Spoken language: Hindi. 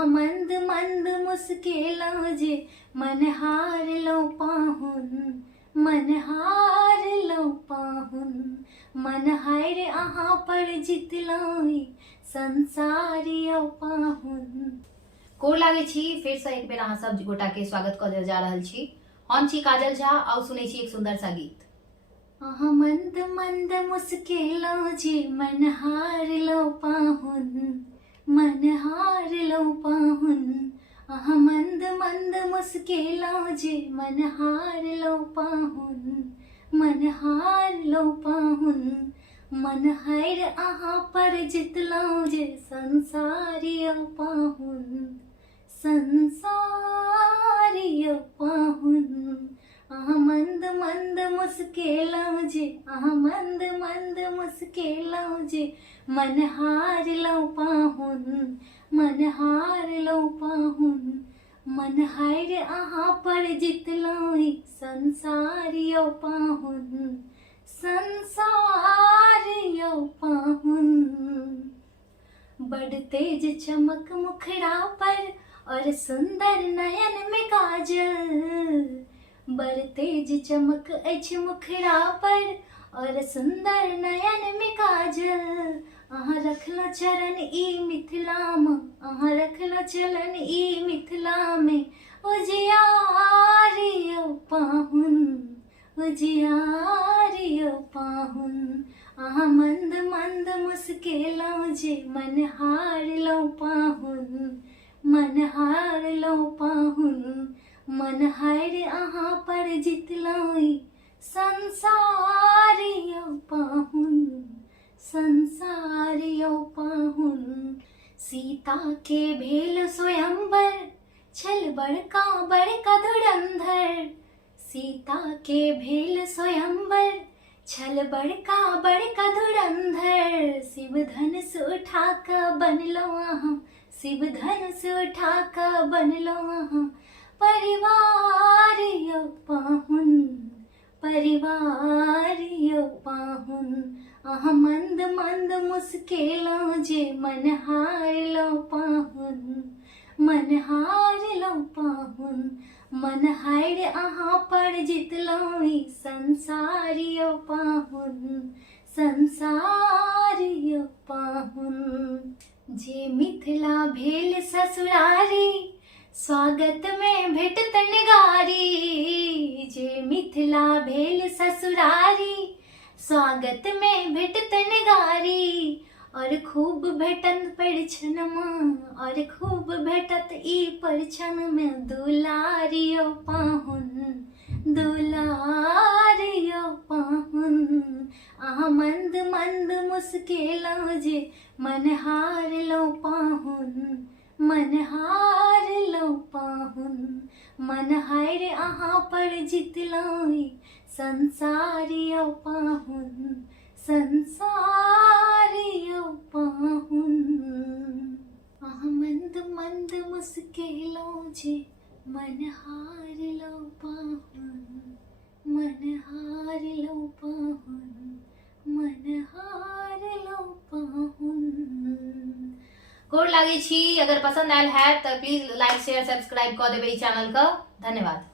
अहाँ मंद मंद मुस्केला जे मन हार लो पाहुन, मन हार लो पाहुन। मन हाय रे अहाँ पर जितलाई संसारियो पाहुन। गोर लागे छी फिर से एक बेर अहाँ सब गोटा के स्वागत कर जा रहल छी। हम छी काजल झा और सुनै छी एक सुंदर सा गीत। अहाँ मंद मंद मुस्केला जे मन हार लो पाहुन, मन हार लो पाहुन। अहाँ मंद मंद मुस्केला जे मन हार लो पाहुन, मन हार लो पाहुन। मन हार अहाँ पर जितलौ जे संसारियो पाहुन, संसारियो पाहुन। अहाँ मंद मंद मुस्केला जे, अहाँ मंद मंद मुस्केला जे मन हार लो पाहुन, मन हार लो पाहुन। मन हार अहाँ पर जितलाई संसारियो पाहुन, संसारियो पाहुन। बड़ तेज चमक मुखड़ा पर और सुंदर नयन में काजल, बड़ तेज चमक अछि मुखड़ा पर और सुंदर नयन में काजल। अहाँ रखलो चरण ई मिथिला में, अहाँ रखलो चरण ई मिथिला में उजियारियो पाहुन, उजियारियो पाहुन। अहाँ मंद मंद मुस्केला जे मन हार लो पाहुन, मन हार लो पाहुन। मन हार अहाँ पर जितलाई संसारियो पाहुन, संसारियो पाहुन। सीता के भेल स्वयंवर छल बड़का बड़का धुरंधर, सीता के भेल स्वयंवर छल बड़का बड़का धुरंधर। शिव धनुष उठा क बनलो अहाँ, शिव धनुष उठा क बनलो अहाँ परिवारियो पाहुन, परिवारियो पाहुन। अहाँ मंद मंद मुस्केला जे मन हार लो पाहुन, मन हार लो पाहुन। मन हार अहाँ पर जितलाई संसारियो पाहुन, संसारियो पाहुन। जे मिथिला भेल ससुरारी स्वागत में भेटत नगारी, जे मिथिला भेल ससुरारी स्वागत में भेटत नगारी। और खूब भेटन परिछनमा, और खूब भेटत ई परिछन में दुलारियो पाहुन, दुलारियो पाहुन। अहाँ मंद मंद मुस्केला जे मन हार लो पाहुन, मन हार लो पाहुन। मन हार अहाँ पर जितलाई संसारियो पाहुन, संसारियो पाहुन। अहाँ मंद मंद मुस्केला जे मन हार लो पाहुन, मन हार लो पाहुन, मन हार लो पाहुन। गोर लागे छी। अगर पसंद आयल है तो प्लीज लाइक शेयर सब्सक्राइब कर देबे चैनल का। धन्यवाद।